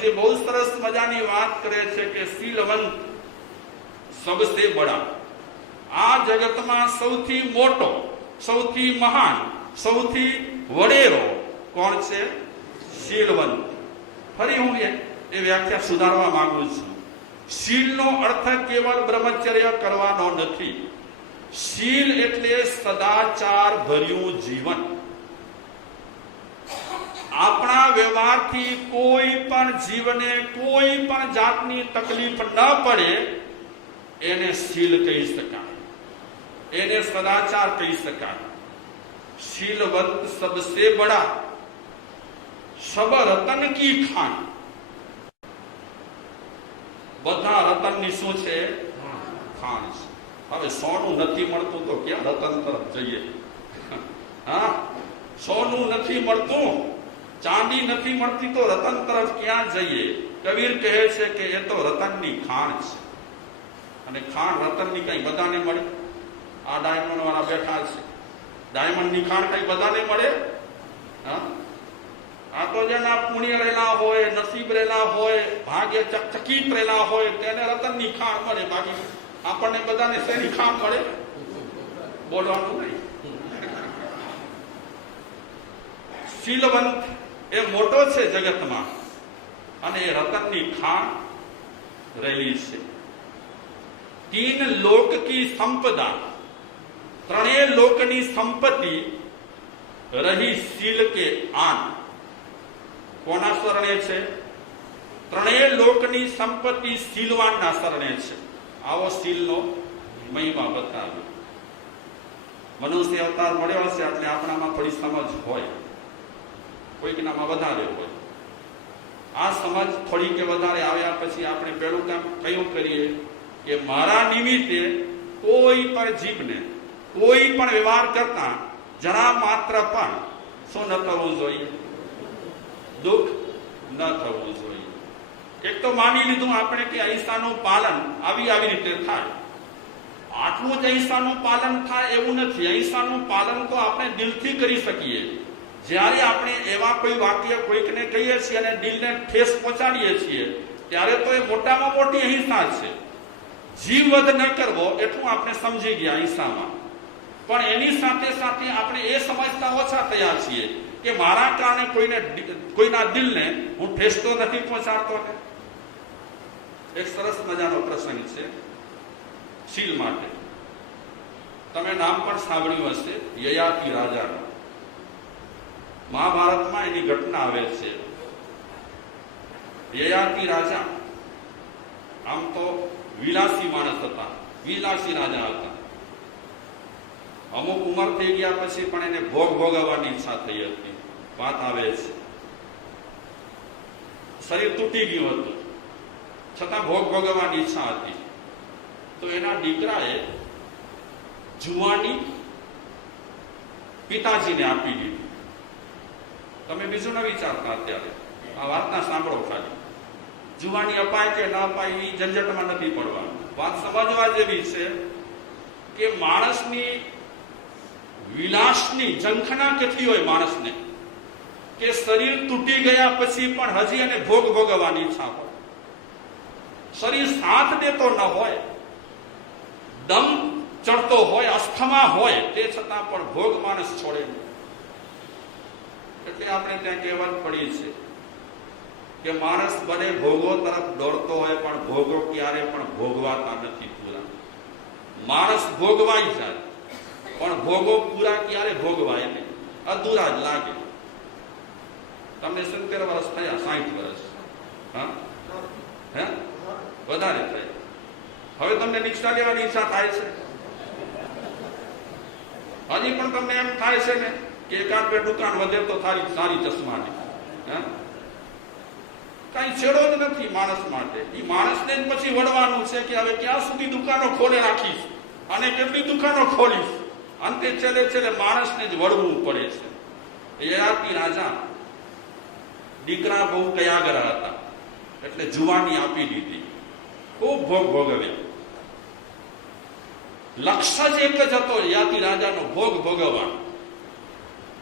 કવિજી બહુ સરસ મજાની વાત કરે છે કે શીલવંત સબસે બડા. આ જગતમાં સૌથી મોટો, સૌથી મહાન, સૌથી વડેરો કોણ છે? શીલવંત. ફરી હું એ વ્યાખ્યા સુધારવા માંગુ છું. શીલનો અર્થ કેવળ બ્રહ્મચર્ય કરવાનો નથી. શીલ એટલે સદાચાર ભર્યું જીવન. આપણા વ્યવહારથી કોઈ પણ જીવને કોઈ પણ જાતની તકલીફ ન પડે એને શીલ કહી શકાય, એને સદાચાર કહી શકાય. શીલવંત સબસે બડા, સબ રતન કી ખાન. બધા રતનની શું છે? ખાન છે. હવે સોનું નથી મળતું તો ક્યાં રતન તરફ જઈએ? હા, સોનું નથી મળતું, ચાંદી નથી મળતી તો રતન તરફ ક્યાં જઈએ? કબીર કહે છે કે એ તો રતનની ખાણ છે. અને ખાણ રતનની કઈ બધાને મળે? આ ડાયમંડ વાળા બેઠા છે, ડાયમંડની ખાણ કઈ બધાને મળે? હા, આ તો જેના પુણ્ય રહેલા હોય, નસીબ રહેલા હોય, ભાગ્ય ચકચકિત રહેલા હોય તેને રતનની ખાણ મળે. બાકી આપણને બધાને શેની ખાણ મળે? બોલવાનું નહીં. શીલવંત એ મોટો છે જગતમાં અને એ રતનની ખાણ રહેલી છે. તીન લોક કી સંપદા, ત્રણેય લોકની સંપત્તિ રહી શીલ કે આન. કોના શરણે છે? ત્રણેય લોકની સંપત્તિ શીલવાનના શરણે છે. આવો શીલનો મહિમા બતાવ્યો. મનુષ્ય અવતાર મળ્યો હશે એટલે આપણામાં થોડી સમજ હોય, કોઈકનામાં વધારે હોય. આ સમજ થોડી કે વધારે આવ્યા પછી આપણે પેલું કામ કયું કરીએ કે મારા નિમિત્તે કોઈ પણ જીવને કોઈ પણ વ્યવહાર કરતા જરા માત્ર પણ શું ન થવું જોઈએ? દુઃખ ન થવું જોઈએ. એક તો માની લીધું આપણે કે અહિંસાનું પાલન આવી રીતે થાય. આટલું જ અહિંસાનું પાલન થાય એવું નથી. અહિંસાનું પાલન તો આપણે દિલથી કરી શકીએ. જ્યારે આપણે એવા કોઈ વાક્ય કોઈકને કહીએ છીએ અને દિલને ઠેસ પહોંચાડીએ છીએ ત્યારે તો એ મોટામાં મોટી અહિંસા છે. જીવવધ ન કરવો એટલું આપણે સમજી ગયા અહિંસામાં. પણ એની સાથે સાથે આપણે એ સમજતા ઓછા થયા છીએ કે મારા કારણે કોઈના દિલને હું ઠેસ તો નથી પહોંચાડતો ને. એક સરસ મજાનો પ્રસંગ છે શીલ માટે. તમે નામ પણ સાંભળ્યું હશે, યયાતિ રાજાનો. મહાભારતમાં એની ઘટના આવે છે. યયાતિ રાજા આમ તો વિલાસી માણસ હતા, વિલાસી રાજા હતા. અમુક ઉંમર થઈ ગયા પછી પણ એને ભોગ ભોગવવાની ઈચ્છા થઈ હતી. વાત આવે છે શરીર તૂટી ગયું હતું છતાં ભોગ ભોગવવાની ઈચ્છા હતી. તો એના દીકરાએ જુવાની પિતાજીને આપી દીધી. તમે બીજું ન વિચારતા અત્યારે, આ વાતના સાંભળો ખાલી. જુવાની અપાય કે ન અપાય એ ઝંઝટમાં નથી પડવાનું. વાત સમજવા જેવી છે કે માણસની વિલાસની ઝંખના કેટલી હોય માણસને, કે શરીર તૂટી ગયા પછી પણ હજી એને ભોગ ભોગવવાની ઈચ્છા હોય. શરીર સાથ દેતો ન હોય, દમ ચડતો હોય, અસ્થમા હોય, તે છતાં પણ ભોગ માણસ છોડે નહીં. એટલે આપણે ત્યાં કહેવત પડી છે કે માણસ બને ભોગો તરફ દોડતો હોય પણ ભોગો ક્યારે પણ ભોગવાતા નથી પૂરા. માણસ ભોગવાઈ જાય પણ ભોગો પૂરા ક્યારે ભોગવાય નહીં, અધૂરા જ લાગે. તમને 70 વર્ષ થયા, 60 વર્ષ, હા હે વધારે થયા. હવે તમને રિક્ષા લેવાની ઈચ્છા થાય છે? હજી પણ તમને એમ થાય છે ને કે એકાદ બે દુકાન વધે તો સારી ચશ્માની. કઈ છેડો જ નથી માણસ માટે. એ માણસને જ પછી વળવાનું છે કે હવે ક્યાં સુધી દુકાનો ખોલે રાખીશ અને કેટલી દુકાનો ખોલીશ. અંતે છેલ્લે માણસને જ વળવું પડે છે. યયાતિ રાજા દીકરા બહુ કયાગરા હતા એટલે જુવાની આપી દીધી. ખૂબ ભોગ ભોગવ્યા. લક્ષ્ય જ એક જ હતો યયાતિ રાજાનો, ભોગ ભોગવવાનો.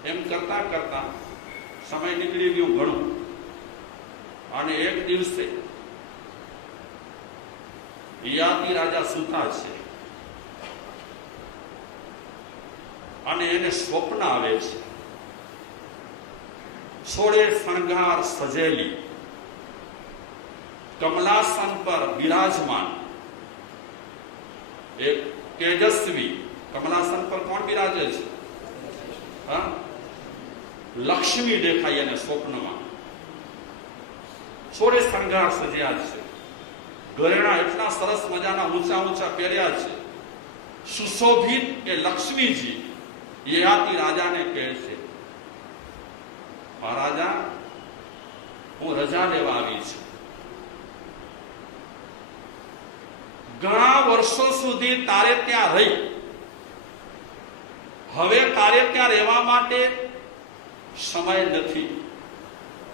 એમ કરતા કરતા સમય નીકળી ગયું ઘણું અને એક દિવસે યયાતિ રાજા સૂતા છે અને એને સ્વપ્ન આવે છે. સોળે શણગાર સજેલી કમલાસન પર બિરાજમાન એક તેજસ્વી, કમલાસન પર કોણ બિરાજે છે? હા, લક્ષ્મી દેખાય એને સ્વપ્નમાં. સોળે શણગાર સજ્યા છે, ઘરેણા એટલા સરસ મજાના ઊંચા ઊંચા પહેર્યા છે, સુશોભિત એ લક્ષ્મીજી યયાતિ રાજાને કહે છે, મહારાજા, હું રજા લેવા આવી છું. ઘણા વર્ષો સુધી તારે ત્યાં રહી, હવે તારે ત્યાં રહેવા માટે સમય નથી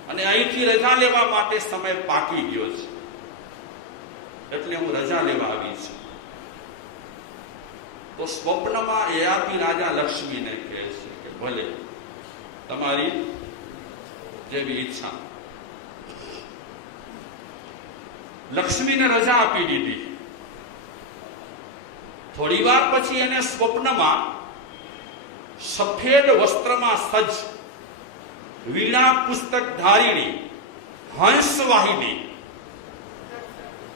અને અહીંથી રજા લેવા માટે સમય પાકી ગયો છે, એટલે હું રજા લેવા આવી છું. તો સ્વપ્નમાં યયાતિ રાજા લક્ષ્મીને કહે છે કે ભલે, તમારી જેવી ઈચ્છા. લક્ષ્મીને રજા આપી દીધી. થોડી વાર પછી એને સ્વપ્નમાં સફેદ વસ્ત્રમાં સજ્જ, વીણા પુસ્તક ધારીણી, હંસવાહિની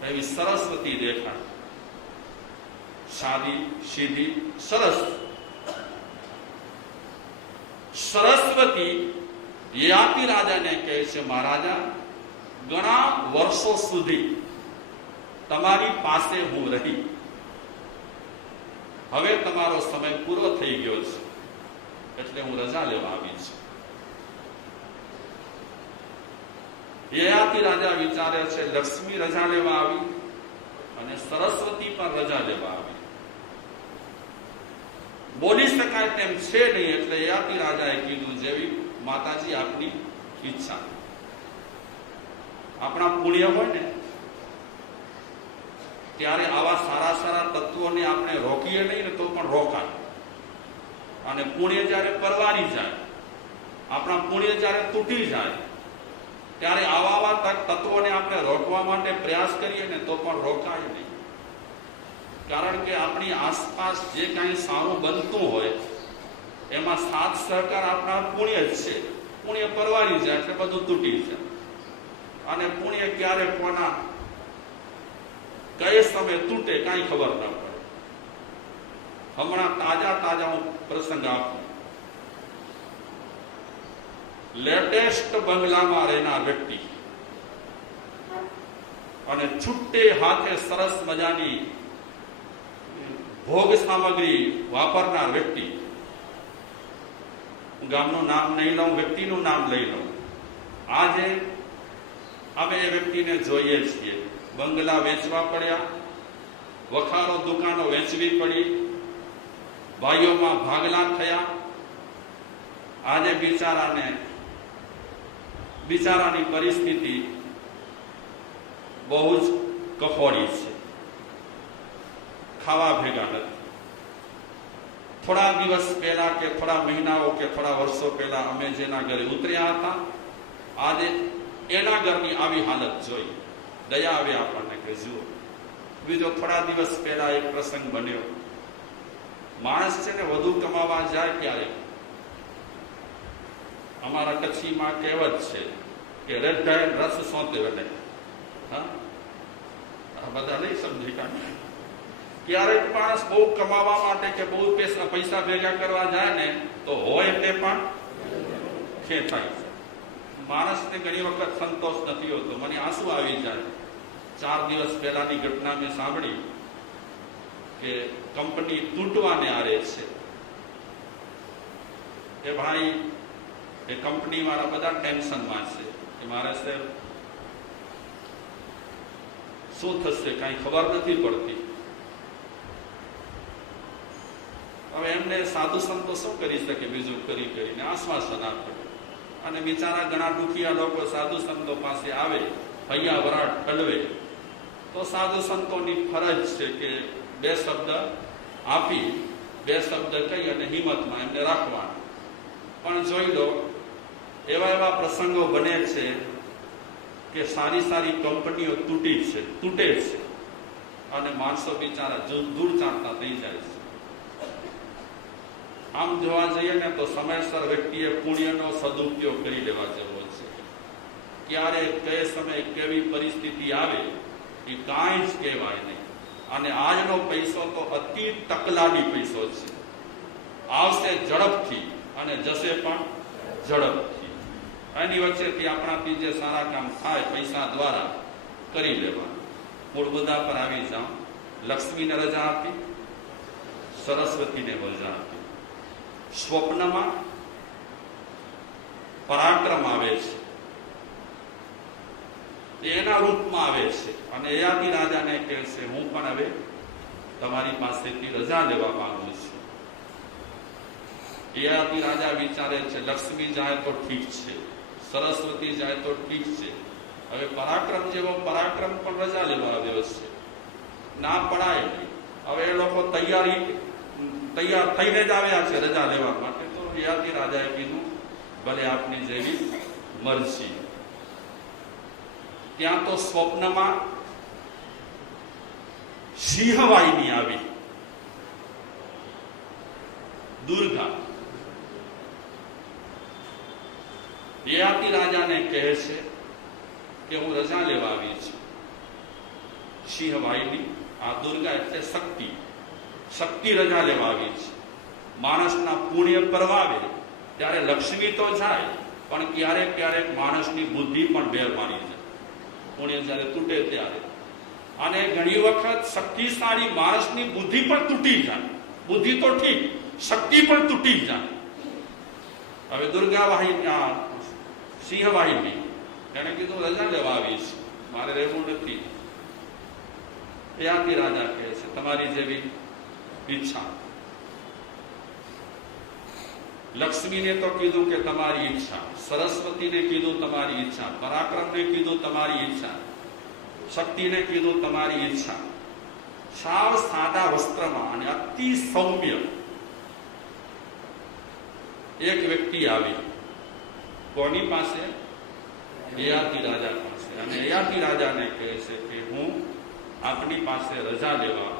એવી સરસ્વતી દેખાય. સાદી, સીધી, સરસ. સરસ્વતી યયાતિ રાજાને કહે છે, મહારાજા, ઘણા વર્ષો સુધી તમારી પાસે હું રહી, હવે તમારો સમય પૂરો થઈ ગયો છે, એટલે હું રજા લેવા આવી છું. યયાતિ રાજા વિચારે છે, લક્ષ્મી રજા લેવા આવી અને સરસ્વતી પણ રજા લેવા આવી, બોલી શકાય તેમ છે નહીં. એટલે યયાતિ રાજાએ કીધું, જેવી માતાજી આપની ઈચ્છા. આપણા પુણ્ય હોય ને ત્યારે આવા સારા સારા તત્વોને આપણે રોકીએ નહીં ને તો પણ રોકાય. અને પુણ્ય જ્યારે પરવારી જાય, આપણા પુણ્ય જ્યારે તૂટી જાય, ત્યારે આવા તત્વોને આપણે રોકવા માટે પ્રયાસ કરીએ ને તો પણ રોકાય નહીં. કારણ કે આપણી આસપાસ જે કાંઈ સારું બનતું હોય એમાં સાથ સહકાર આપણા પુણ્ય જ છે. પુણ્ય પરવારી જાય એટલે બધું તૂટી જાય. અને પુણ્ય ક્યારે કોના કઈ સમય તૂટે કાંઈ ખબર ન પડે. હમણાં તાજા હું પ્રસંગ આપું. લેટેસ્ટ બંગલામાં રહેનાર વ્યક્તિ અને છૂટે હાથે સરસ મજાની ભોગ સામગ્રી વાપરનાર વ્યક્તિ, ગામનું નામ નહીં લઉં, વ્યક્તિનું નામ લઈ લઉં. આજે અમે એ વ્યક્તિને જોઈએ છીએ. બંગલા વેચવા પડ્યા, વખારો દુકાનો વેચવી પડી, ભાઈઓમાં ભાગલા થયા. આજે બિચારાની પરિસ્થિતિ બહુ જ કફોડી છે. ખાવા ભેગા નથી. થોડા દિવસ પહેલા કે થોડા મહિનાઓ કે થોડા વર્ષો પહેલા અમે જેના ઘરે ઉતર્યા હતા, આજે એના ઘરની આવી હાલત જોઈ દયા આવે આપણને કે જુઓ. બીજો થોડા દિવસ પહેલા એક પ્રસંગ બન્યો. માણસ છે ને વધુ કમાવા જાય ત્યારે અમારા કચ્છીમાં કહેવત છે કે રઢાય રસ સોંતે વડે. હા, બધા નહીં સમજી કાઢે. ક્યારેક માણસ બહુ કમાવા માટે કે બહુ પૈસા ભેગા કરવા જાય ને તો હોય તે પણ ખેંચાય છે. માણસને ઘણી વખત સંતોષ નથી હોતો. મને આંસુ આવી જાય. 4 દિવસ પહેલાની ઘટના મેં સાંભળી કે કંપની તૂટવાને આરે છે. એ ભાઈ, એ કંપની વાળા બધા ટેન્શનમાં છે કે મારે સાહેબ શું થશે કાંઈ ખબર નથી પડતી. હવે એમને સાધુ સંતો શું કરી શકે બીજું કરીને આશ્વાસન આપે. અને બિચારા ઘણા દુખિયા લોકો સાધુ સંતો પાસે આવે, હૈયા વરાટ ઠલવે, તો સાધુ સંતોની ફરજ છે કે 2 શબ્દ આપી, 2 શબ્દ કહી અને હિંમતમાં એમને રાખવાના. પણ જોઈ લો, એવા પ્રસંગો બને છે કે સારી સારી કંપનીઓ તૂટે છે અને માણસો બિચારા દૂર ચાલતા થઈ જાય છે. આમ જોવા જઈએ ને તો સમયસર વ્યક્તિએ પુણ્યનો સદુપયોગ કરી લેવા જેવો છે. ક્યારે કઈ સમયે કેવી પરિસ્થિતિ આવે એ કાંઈ જ કહેવાય નહીં. અને આજનો પૈસો તો અતિ તકલાદી પૈસો છે. આવશે ઝડપથી અને જશે પણ ઝડપથી. એની વચ્ચેથી આપણાથી જે સારા કામ થાય પૈસા દ્વારા કરી લેવા. મૂળ મુદ્દા પર આવી જાઉં. લક્ષ્મીને રજા આપી, સરસ્વતીને રજા આપી. સ્વપ્નમાં પરાક્રમ આવે છે, એના રૂપમાં આવે છે અને યયાતિ રાજાને કહે છે હું પણ હવે તમારી પાસેથી રજા લેવા માંગુ છું. યયાતિ રાજા વિચારે છે લક્ષ્મી જાય તો ઠીક છે, સરસ્વતી જાય તો ઠીક છે, હવે પરાક્રમ જેવો પરાક્રમ પણ રજા લેવા આવ્યો છે, ના પડાય નહીં. હવે એ લોકો તૈયાર થઈને જ આવ્યા છે રજા લેવા માટે. તો યયાતિ રાજાએ કીધું ભલે આપની જેવી મરજી. ત્યાં તો સ્વપ્નમાં સિંહવાહિની આવી, દુર્ગા. યયાતિ રાજાને કહે છે કે હું રજા લેવા આવી છું. સિંહવાહિની, આ દુર્ગા એટલે શક્તિ રજા લેવા આવી છે. માણસના પુણ્ય પરવાવે ત્યારે લક્ષ્મી તો જાય, પણ ક્યારેક ક્યારેક માણસની બુદ્ધિ પણ બેર મારી જાય, પુણ્ય જયારે તૂટે ત્યારે. અને ઘણી વખત શક્તિશાળી માણસની બુદ્ધિ પણ તૂટી જાય. બુદ્ધિ તો ઠીક, શક્તિ પણ તૂટી જાય. હવે દુર્ગા વાહિની, સિંહવાહિની, એને કીધું રજા લેવા આવી છે, મારે રહેવું નથી. યયાતિ રાજા કહે છે તમારી જેવી ઈચ્છા. લક્ષ્મીને તો કીધું કે તમારી ઈચ્છા, સરસ્વતીને કીધું તમારી ઈચ્છા, પરાક્રમને કીધું તમારી ઈચ્છા, શક્તિને કીધું તમારી ઈચ્છા. સાવ સાદા વસ્ત્રમાં અને અતિ સૌમ્ય એક વ્યક્તિ આવી. કોની પાસે? યયાતિ રાજા પાસે. અને યયાતિ રાજાને કહે છે કે હું આપની પાસે રજા લેવા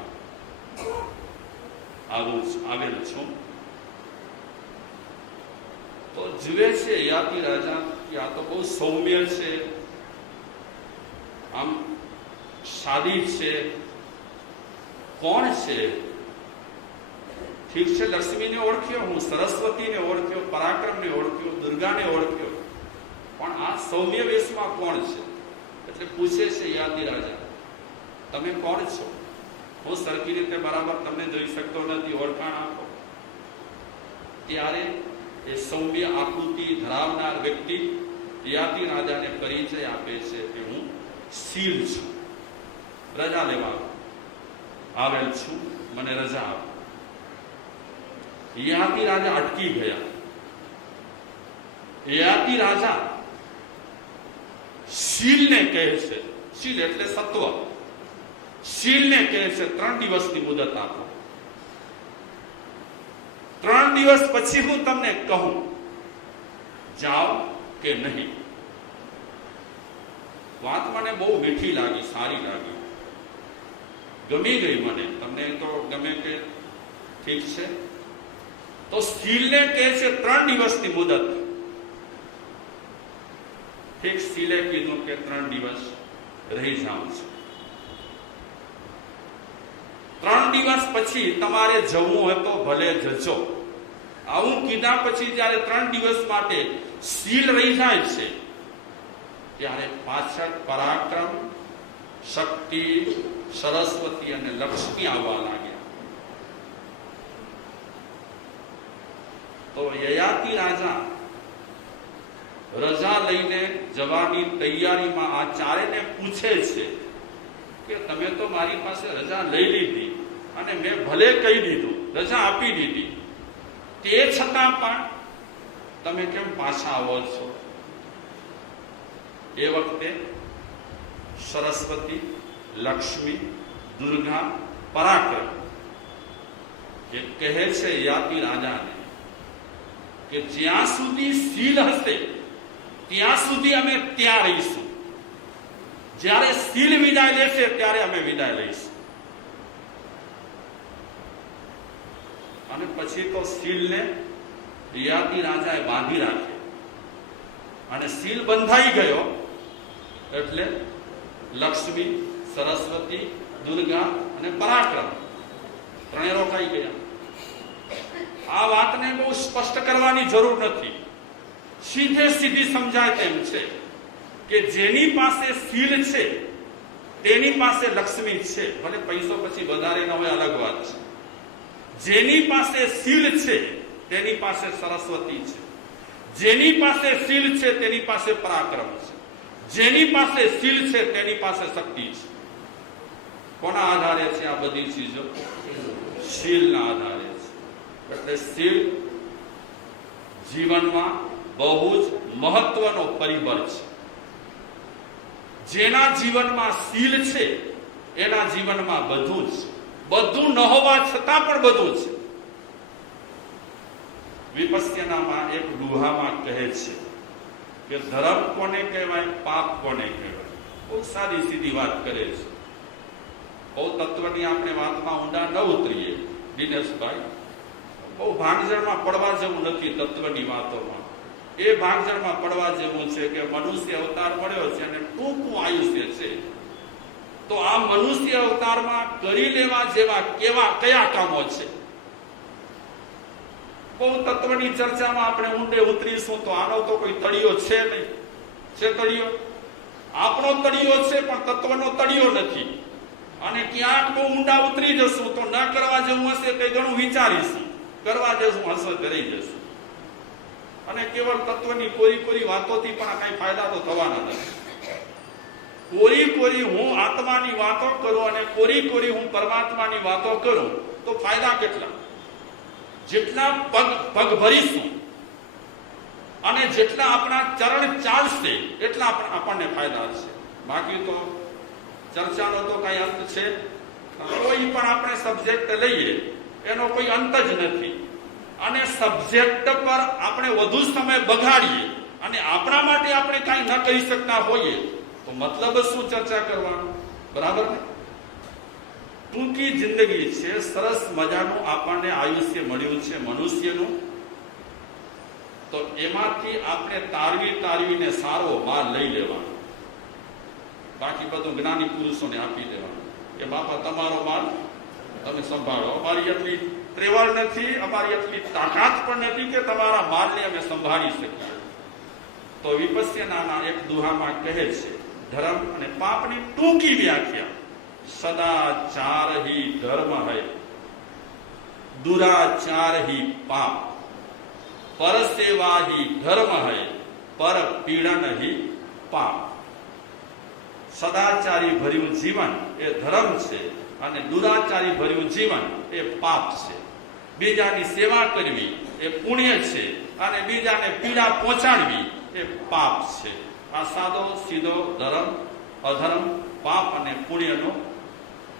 આવેલ છું. તો જુએ છે યયાતિ રાજા કે આ તો બહુ સૌમ્ય છે, આમ સાદી છે, કોણ છે? ઠીક છે, લક્ષ્મીને ઓળખ્યો, હું સરસ્વતીને ઓળખ્યો, પરાક્રમને ઓળખ્યો, દુર્ગાને ઓળખ્યો, પણ આ સૌમ્ય વેશમાં કોણ છે? એટલે પૂછે છે યયાતિ રાજા તમે કોણ છો? હું સરખી રીતે બરાબર તમને જોઈ શકતો નથી, ઓળખાણ આપો. ત્યારે એ સૌમ્ય આકૃતિ ધરાવનાર વ્યક્તિ યયાતિ રાજાને પરિચય આપે છે કે હું શીલ છું, રજા લેવા આવેલ છું, મને રજા આપો. યયાતિ રાજા અટકી ગયા. યયાતિ રાજા શીલને કહે છે, શીલ એટલે સત્વ, શીલને કહે છે 3 દિવસની મુદત આપો. 3 દિવસ પછી હું તમને કહું જાઓ કે નહીં. વાત મને બહુ મીઠી લાગી, સારી લાગી, ગમી ગઈ મને. તમને તો ગમે કે ઠીક છે. તો શીલને કહે છે 3 દિવસની મુદત. ઠીક, શીલે કીધું કે 3 દિવસ રહી જાઉં છું. 3 દિવસ પછી તમારે જવું હોય તો ભલે જજો. આવું કીધા પછી જયારે 3 દિવસ માટે શીલ રહી જાય છે ત્યારે પાછળ પરાક્રમ, શક્તિ, સરસ્વતી અને લક્ષ્મી આવવા લાગ્યા. તો યયાતિ રાજા રજા લઈને જવાની તૈયારીમાં આ ચારેને પૂછે છે કે તમે તો મારી પાસે રજા લઈ લીધી અને મેં ભલે કહી દીધું, રજા આપી દીધી, તે છતાં પણ તમે કેમ પાછા આવો છો? એ વખતે સરસ્વતી, લક્ષ્મી, દુર્ગા, પરાક્રમ એ કહે છે યયાતિ રાજાને કે જ્યાં સુધી શીલ હશે ત્યાં સુધી અમે ત્યાં રહીશું, જ્યારે સીલ વિદાય લેશે ત્યારે અમે વિદાય લઈશું. અને પછી તો સીલને યયાતિ રાજાએ બાંધી રાખી અને સીલ બંધાઈ ગયો એટલે લક્ષ્મી, સરસ્વતી, દુર્ગા અને પરાક્રમ ત્રણે રોકાઈ ગયા. આ વાતને બહુ સ્પષ્ટ કરવાની જરૂર નથી, સીધે સીધી સમજાય તેમ છે કે જેની પાસે સીલ છે તેની પાસે લક્ષ્મી છે, ભલે પૈસો પછી વધારે ન હોય અલગ વાત છે. જેની પાસે સીલ છે તેની પાસે સરસ્વતી છે, જેની પાસે સીલ છે તેની પાસે પરાક્રમ છે, જેની પાસે સીલ છે તેની પાસે શક્તિ છે. કોના આધારે છે આ બધી ચીજો? સીલના આધારે છે. એટલે સીલ જીવનમાં બહુ જ મહત્વનો પરિબળ છે. જેના જીવનમાં સીલ છે એના જીવનમાં બધું જ, બધું ન હોવા છતાં પણ બધું છે. વિપસ્યનામાં એક દુહામાં કહે છે કે ધર્મ કોને કહેવાય, પાપ કોને કહેવાય. બહુ સાદી સીધી વાત કરે છે. બહુ તત્વની આપણે વાતમાં ઊંડા ન ઉતરીએ દિનેશભાઈ. બહુ ભાગજળમાં પડવા જેવું નથી તત્વની વાતોમાં. એ ભાગજળમાં પડવા જેવું છે કે મનુષ્ય અવતાર મળ્યો છે અને ટૂંકું આયુષ્ય છે, તો આ મનુષ્ય અવતારમાં કરી લેવા જેવા કયા કામો છે? બહુ તત્વની ચર્ચામાં આપણે ઊંડે ઉતરીશું તો આનો તો કોઈ તળિયો છે નહીં. છે તળિયો? આપણો તળિયો છે પણ તત્વનો તળિયો નથી. અને ક્યાંક બહુ ઊંડા ઉતરી જશું તો ન કરવા જેવું હશે કઈ ઘણું વિચારીશું, કરવા જશું હશે કરી જશું. અને કેવળ તત્વની કોરી વાતોથી પણ કઈ ફાયદા તો થવાના નથી. કોરી હું આત્માની વાતો કરું અને કોરી હું પરમાત્માની વાતો કરું તો ફાયદા કેટલા? જેટલા પગ ભરીશું અને જેટલા આપણા ચરણ ચાલશે એટલા આપણને ફાયદા છે. બાકી તો ચર્ચાનો તો કઈ અંત છે? કોઈ પણ આપણે સબ્જેક્ટ લઈએ એનો કોઈ અંત જ નથી. અને સબ્જેક્ટ પર આપણે વધુ સમય બગાડીએ અને આપણા માટે આપણે કઈ ન કરી શકતા હોઈએ તો મતલબ શું ચર્ચા કરવાનો? બરાબર ને? ટૂંકી જિંદગી છે, સરસ મજાનું આપણને આયુષ્ય મળ્યું છે મનુષ્યનું, તો એમાંથી આપણે તારવીને સારો માલ લઈ લેવાનો. બાકી બધું જ્ઞાની પુરુષોને આપી દેવાનું કે બાપા તમારો માલ તમે સંભાળો. અમારી એટલી ત્રેવડ નથી, અમારી એટલી તાકાત પણ નથી કે તમારા માલને અમે સંભાળી શકીએ. તો વિપસ્યનાના એક દુહામાં કહે છે ધર્મ અને પાપની ટૂંકી વ્યાખ્યા: સદાચાર ही धर्म है, दुराचार ही पाप, पर सेवा ही धर्म है, पर पीड़न ही पाप. સદાચારી ભર્યું જીવન એ ધર્મ છે અને દુરાચારી ભર્યું જીવન એ પાપ છે. બીજાની સેવા કરવી એ પુણ્ય છે અને બીજાને પીડા પહોંચાડવી એ પાપ છે. આ સાદો સીધો ધર્મ, અધર્મ, પાપ અને પુણ્યનો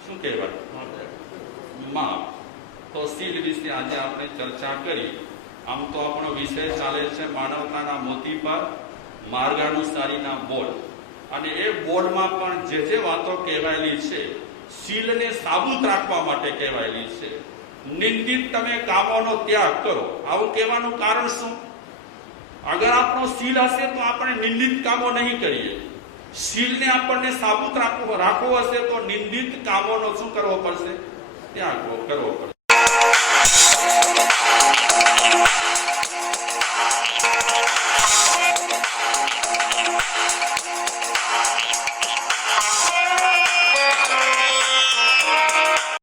શું કહેવાય? માપ. તો સીલ વિશે આજે આપણે ચર્ચા કરી. આમ તો આપણો વિષય ચાલે છે માનવતાના મોતી પર માર્ગાનુસારીના બોર્ડ, અને એ બોર્ડમાં પણ જે વાતો કહેવાયેલી છે સીલને સાબુત રાખવા માટે કહેવાયેલી છે. નિંદિત તમે કામોનો ત્યાગ કરો, આવું કહેવાનું કારણ શું? અગર આપણો સીલ હશે તો આપણે નિંદિત કામો નહીં કરીએ. સીલને આપણને સાબુત રાખવો હશે તો નિંદિત કામોનો શું કરવો પડશે? ત્યાગ કરવો પડશે.